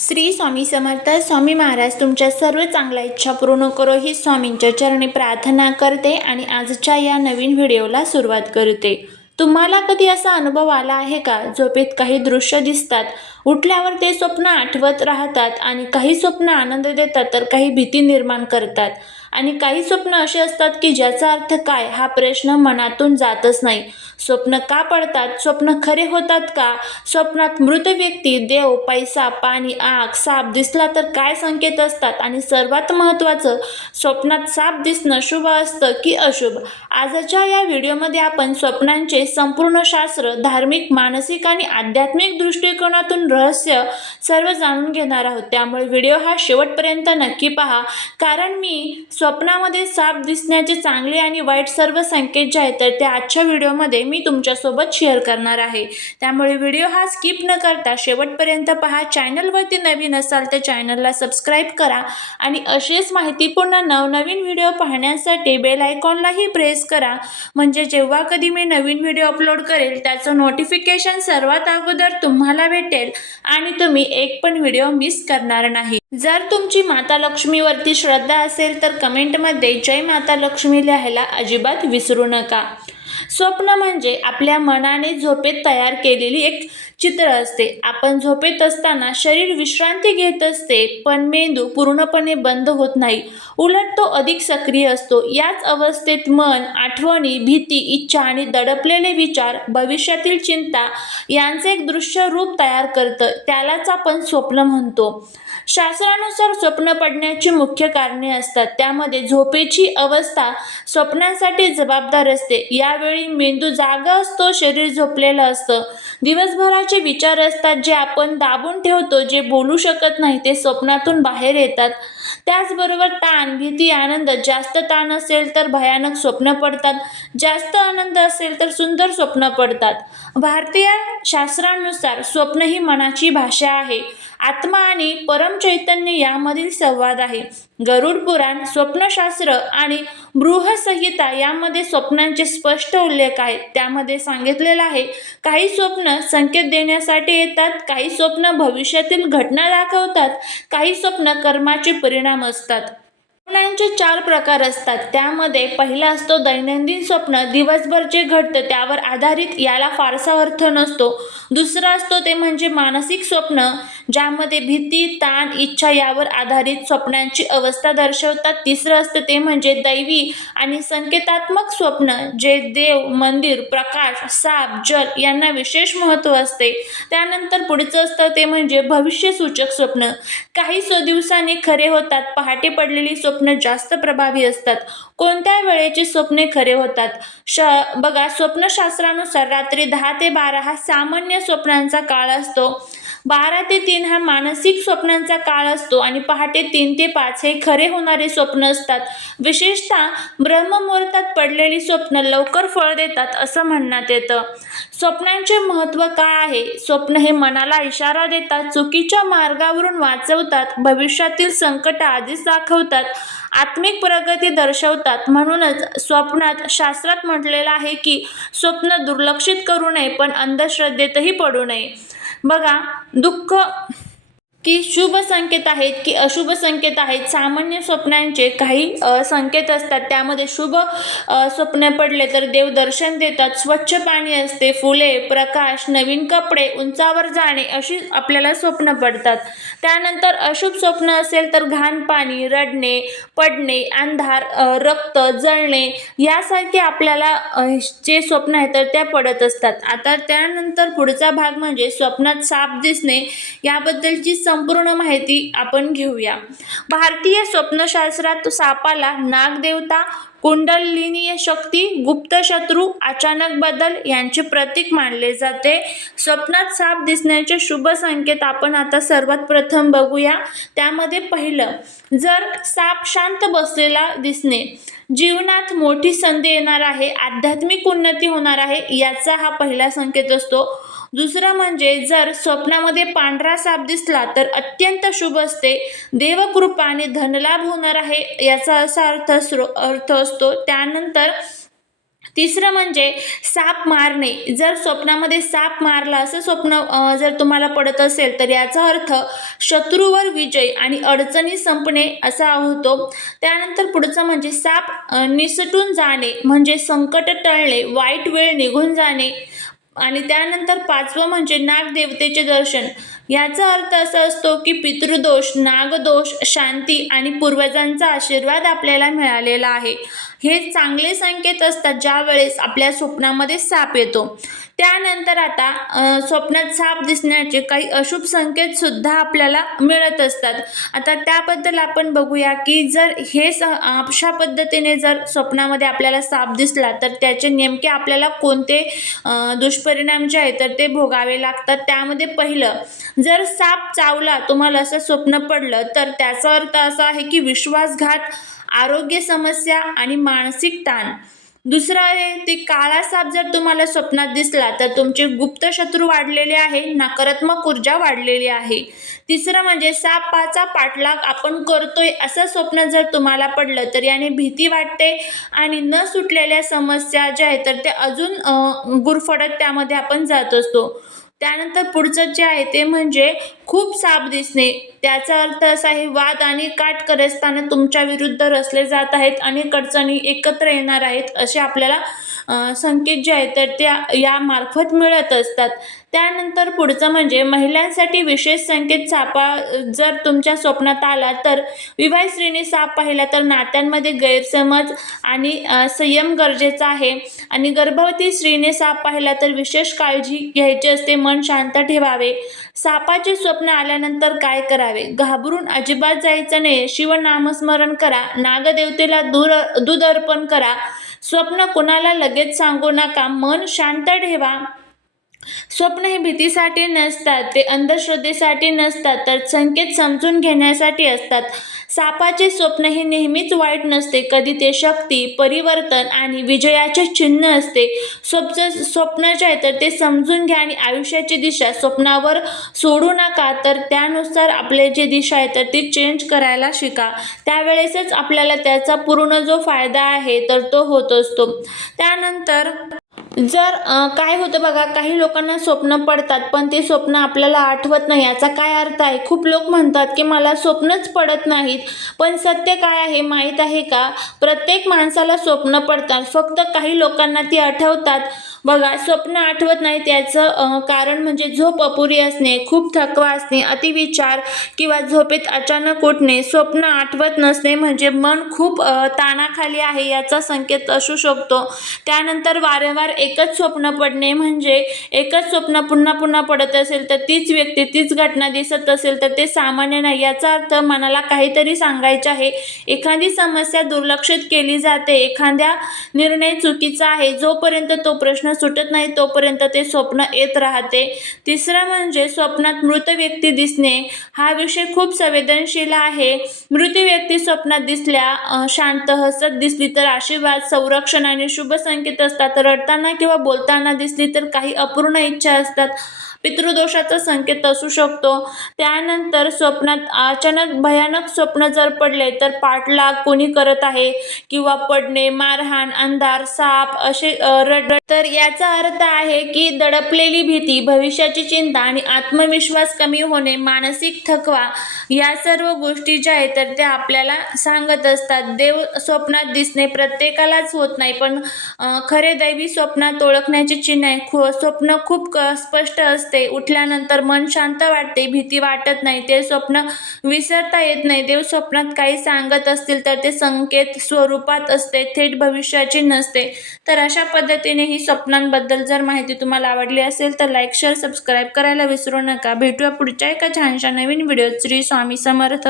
श्री स्वामी समर्थ. स्वामी महाराज तुमच्या सर्व चांगल्या इच्छा पूर्ण करो ही स्वामींच्या चरणी प्रार्थना करते आणि आजच्या या नवीन व्हिडिओला सुरुवात करते. तुम्हाला कधी असा अनुभव आला आहे का? झोपेत काही दृश्य दिसतात, उठल्यावर ते स्वप्न आठवत राहतात आणि काही स्वप्न आनंद देतात तर काही भीती निर्माण करतात आणि काही स्वप्न असे असतात की ज्याचा अर्थ काय हा प्रश्न मनातून जातच नाही. स्वप्न का पडतात? स्वप्न खरे होतात का? स्वप्नात मृत व्यक्ती, देव, पैसा, पाणी, आग, साप दिसला तर काय संकेत असतात? आणि सर्वात महत्त्वाचं, स्वप्नात साप दिसणं शुभ असतं की अशुभ? आजच्या या व्हिडिओमध्ये आपण स्वप्नांचे संपूर्ण शास्त्र, धार्मिक, मानसिक आणि आध्यात्मिक दृष्टिकोनातून रहस्य सर्व जाणून घेणार आहोत. त्यामुळे व्हिडिओ हा शेवटपर्यंत नक्की पहा, कारण मी स्वप्नामध्ये साप दिसण्याचे चांगले आणि वाईट सर्व संकेत जे आहेत तर ते आजच्या व्हिडिओमध्ये मी तुमच्यासोबत शेअर करणार आहे. त्यामुळे व्हिडिओ हा स्किप न करता शेवटपर्यंत पहा. चॅनलवरती नवीन असाल तर चॅनलला सबस्क्राईब करा आणि असेच माहितीपूर्ण नवनवीन व्हिडिओ पाहण्यासाठी बेल आयकॉनलाही प्रेस करा, म्हणजे जेव्हा कधी मी नवीन व्हिडिओ अपलोड करेल त्याचं नोटिफिकेशन सर्वात अगोदर तुम्हाला भेटेल आणि तुम्ही एक पण व्हिडिओ मिस करणार नाही. जर तुमची माता लक्ष्मीवरती श्रद्धा असेल तर कमेंटमध्ये जय माता लक्ष्मी लिहायला अजिबात विसरू नका. स्वप्न म्हणजे आपल्या मनाने झोपेत तयार केलेली एक चित्र असते. आपण झोपेत असताना शरीर विश्रांती घेत असते, पण मेंदू पूर्णपणे बंद होत नाही. उलट तो अधिक सक्रिय असतो. याच अवस्थेत मन, आठवणी, भीती, इच्छा आणि दडपलेले विचार, भविष्यातील चिंता यांचे एक दृश्य रूप तयार करतं. त्यालाच आपण स्वप्न म्हणतो. शास्त्रानुसार स्वप्न पडण्याची मुख्य कारणे असतात. त्यामध्ये झोपेची अवस्था स्वप्नांसाठी जबाबदार असते. यावेळी मेंदू जागा असतो, शरीर झोपलेलं असतं. दिवसभराचे विचार असतात जे आपण दाबून ठेवतो, जे बोलू शकत नाही ते स्वप्नातून बाहेर येतात. त्याचबरोबर ताण, भीती, आनंद. जास्त ताण असेल तर भयानक स्वप्न पडतात, जास्त आनंद असेल तर सुंदर स्वप्न पडतात. भारतीय शास्त्रानुसार स्वप्न ही मनाची भाषा आहे. आत्मा आणि परमचैतन्य यामधील संवाद आहे. गरुड पुराण, स्वप्नशास्त्र आणि बृहत्संहिता यामध्ये स्वप्नांचे स्पष्ट उल्लेख आहेत. त्यामध्ये सांगितलेलं आहे, काही स्वप्न संकेत देण्यासाठी येतात, काही स्वप्न भविष्यातील घटना दाखवतात, काही स्वप्न कर्माचे परिणाम असतात. स्वप्नांचे 4 प्रकार असतात. त्यामध्ये पहिला असतो दैनंदिन स्वप्न, दिवसभर जे घडतं त्यावर आधारित, याला फारसा अर्थ नसतो. दुसरा असतो ते म्हणजे मानसिक स्वप्न, ज्यामध्ये भीती, ताण, इच्छा यावर आधारित स्वप्नांची अवस्था दर्शवतात. तिसरं असतं ते म्हणजे दैवी आणि संकेतात्मक स्वप्न, जे देव, मंदिर, प्रकाश, साप, जल यांना विशेष महत्त्व असते. त्यानंतर पुढचं असतं ते म्हणजे भविष्यसूचक स्वप्न, काही दिवसांनी खरे होतात. पहाटे पडलेली स्वप्न जास्त प्रभावी असतात. कोणत्या वेळेची स्वप्ने खरे होतात? बघा, स्वप्नशास्त्रानुसार रात्री 10 ते 12 हा सामान्य स्वप्नांचा काळ असतो. 12 ते 3 हा मानसिक स्वप्नांचा काळ असतो आणि पहाटे 3 ते 5 हे खरे होणारे स्वप्न असतात. विशेषतः ब्रह्ममुहूर्तात पडलेली स्वप्न लवकर फळ देतात असं म्हणण्यात येतं. स्वप्नांचे महत्त्व काय आहे? स्वप्न हे मनाला इशारा देतात, चुकीच्या मार्गावरून वाचवतात, भविष्यातील संकट आधीच दाखवतात, आत्मिक प्रगती दर्शवतात. म्हणूनच स्वप्नात शास्त्रात म्हटलेलं आहे की स्वप्न दुर्लक्षित करू नये, पण अंधश्रद्धेतही पडू नये. बघा, दुःख की शुभ संकेत आहेत की अशुभ संकेत आहेत. सामान्य स्वप्नांचे काही संकेत असतात. त्यामध्ये शुभ स्वप्न पडले तर देव दर्शन देतात, स्वच्छ पाणी असते, फुले, प्रकाश, नवीन कपडे, उंचावर जाणे अशी आपल्याला स्वप्न पडतात. त्यानंतर अशुभ स्वप्न असेल तर घाण पाणी, रडणे, पडणे, अंधार, रक्त, जळणे यासारखे आपल्याला जे स्वप्न आहेत तर त्या पडत असतात. आता त्यानंतर पुढचा भाग म्हणजे स्वप्नात साप दिसणे, याबद्दलची संपूर्ण माहिती आपण घेऊया. भारतीय स्वप्नशास्त्रात सापाला नागदेवता, कुंडलिनीय शक्ती, गुप्त शत्रू, अचानक बदल यांचे प्रतीक मानले जाते. स्वप्नात साप दिसण्याचे शुभ संकेत आपण आता सर्वात प्रथम बघूया. त्यामध्ये पहिलं, जर साप शांत बसलेला दिसणे, जीवनात मोठी संधी येणार आहे, आध्यात्मिक उन्नती होणार आहे, याचा हा पहिला संकेत असतो. दुसरं म्हणजे जर स्वप्नामध्ये पांढरा साप दिसला तर अत्यंत शुभ असते, देवकृपा आणि धनलाभ होणार आहे, याचा असा अर्थ असतो. त्यानंतर तिसरं म्हणजे साप मारणे. जर स्वप्नामध्ये साप मारला असं स्वप्न जर तुम्हाला पडत असेल तर याचा अर्थ शत्रूवर विजय आणि अडचणी संपणे असा होतो. त्यानंतर पुढचं म्हणजे साप निसटून जाणे म्हणजे संकट टळणे, वाईट वेळ निघून जाणे. आणि त्यानंतर पाचवं म्हणजे नागदेवतेचे दर्शन. याचा अर्थ असा असतो की पितृदोष, नागदोष, शांती आणि पूर्वजांचा आशीर्वाद आपल्याला मिळालेला आहे. हे चांगले संकेत असतात ज्या वेळेस आपल्या स्वप्नामध्ये साप येतो. त्यानंतर आता स्वप्नात साप दिसण्याचे काही अशुभ संकेत सुद्धा आपल्याला मिळत असतात. आता त्याबद्दल आपण बघूया की जर हे अशा पद्धतीने जर स्वप्नामध्ये आपल्याला साप दिसला तर त्याचे नेमके आपल्याला कोणते दुष्परिणाम जे आहेत तर ते भोगावे लागतात. त्यामध्ये पहिलं, जर साप चावला तुम्हाला असं स्वप्न पडलं तर त्याचा अर्थ असा आहे की विश्वासघात, आरोग्य समस्या आणि मानसिक ताण. दुसरं आहे ते काळा साप जर तुम्हाला स्वप्नात दिसला तर तुमचे गुप्त शत्रू वाढलेले आहे, नकारात्मक ऊर्जा वाढलेली आहे. तिसरं म्हणजे सापाचा पाठलाग आपण करतोय असं स्वप्न जर तुम्हाला पडलं तर याने भीती वाटते आणि न सुटलेल्या समस्या ज्या आहेत तर ते अजून गुरफटत त्यामध्ये आपण जात असतो. त्यानंतर पुढचं जे आहे ते म्हणजे खूप साप दिसणे. त्याचा अर्थ असा आहे वाद आणि काटकरस्थानं तुमच्या विरुद्ध रचले जात आहेत, अनेक अडचणी एकत्र येणार आहेत असे आपल्याला संकेत जे आहेत तर त्या यामार्फत मिळत असतात. त्यानंतर पुढचं म्हणजे महिलांसाठी विशेष संकेत. सापा जर तुमच्या स्वप्नात आला तर विवाहित स्त्रीने साप पाहिला तर नात्यांमध्ये गैरसमज आणि संयम गरजेचा आहे. आणि गर्भवती स्त्रीने साप पाहिला तर विशेष काळजी घ्यायची असते, मन शांत ठेवावे. सापाचे स्वप्न आल्यानंतर काय करावे? घाबरून अजिबात जायचं नाही, शिवनामस्मरण करा, नागदेवतेला दूध अर्पण करा. स्वप्न कुणाला लगेच सांगू नका, मन शांत ठेवा. स्वप्न हे भीतीसाठी नसतात, ते अंधश्रद्धेसाठी नसतात, तर संकेत समजून घेण्यासाठी असतात. सापाचे स्वप्न हे नेहमीच वाईट नसते, कधी ते शक्ती, परिवर्तन आणि विजयाचे चिन्ह असते. स्वप्न जे आहे तर ते समजून घ्या आणि आयुष्याची दिशा स्वप्नावर सोडू नका, तर त्यानुसार आपले जे दिशा आहे तर ती चेंज करायला शिका. त्यावेळेसच आपल्याला त्याचा पूर्ण जो फायदा आहे तर तो होत असतो. त्यानंतर जर काय होतं बघा, काही लोकांना स्वप्न पडतात पण ते स्वप्न आपल्याला आठवत नाही. याचा काय अर्थ आहे? खूप लोक म्हणतात की मला स्वप्नच पडत नाहीत, पण सत्य काय आहे माहीत आहे का? प्रत्येक माणसाला स्वप्न पडतात, फक्त काही लोकांना ती आठवतात. बघा, स्वप्न आठवत नाही त्याचं कारण म्हणजे झोप अपुरी असणे, खूप थकवा असणे, अतिविचार किंवा झोपेत अचानक उठणे. स्वप्न आठवत नसणे म्हणजे मन खूप ताणाखाली आहे याचा संकेत असू शकतो. त्यानंतर वारंवार एकच स्वप्न पडणे म्हणजे एकच स्वप्न पुन्हा पुन्हा पडत असेल तर तीच व्यक्ती, तीच घटना दिसत असेल तर ते सामान्य नाही. याचा अर्थ मनाला काहीतरी सांगायचे आहे, एखादी समस्या दुर्लक्षित केली जाते, एखाद्या निर्णय चुकीचा आहे. जोपर्यंत तो प्रश्न सुटत नाही तोपर्यंत ते स्वप्न येत राहते. तिसरं म्हणजे स्वप्नात मृत व्यक्ती दिसणे. हा विषय खूप संवेदनशील आहे. मृत व्यक्ती स्वप्नात दिसल्या, शांत हसत दिसली तर आशीर्वाद, संरक्षण आणि शुभ संकेत असतात. रडताना किंवा बोलताना दिसली तर काही अपूर्ण इच्छा असतात, पितृदोषाचा संकेत असू शकतो. त्यानंतर स्वप्नात अचानक भयानक स्वप्न जर पडले तर पाठलाग कोणी करत आहे किंवा पडणे, मारहाण, अंधार, साप असे रड तर याचा अर्थ आहे की दडपलेली भीती, भविष्याची चिंता आणि आत्मविश्वास कमी होणे, मानसिक थकवा, या सर्व गोष्टी ज्या आहेत तर त्या आपल्याला सांगत असतात. देव स्वप्नात दिसणे प्रत्येकालाच होत नाही, पण खरे दैवी स्वप्नात ओळखण्याचे चिन्ह आहे. स्वप्न खूप स्पष्ट असते, उठल्यानंतर मन शांत वाटते, भीती वाटत नाही, ते स्वप्न विसरता येत नाही. देव स्वप्नात काही सांगत असतील तर ते संकेत स्वरूपात असते, थेट भविष्याची नसते. तर अशा पद्धतीने ही स्वप्नांबद्दल जर माहिती तुम्हाला आवडली असेल तर लाईक, शेअर, सबस्क्राईब करायला विसरू नका. भेटूया पुढच्या एका छानशा नवीन व्हिडिओत. श्री स्वामी समर्थ.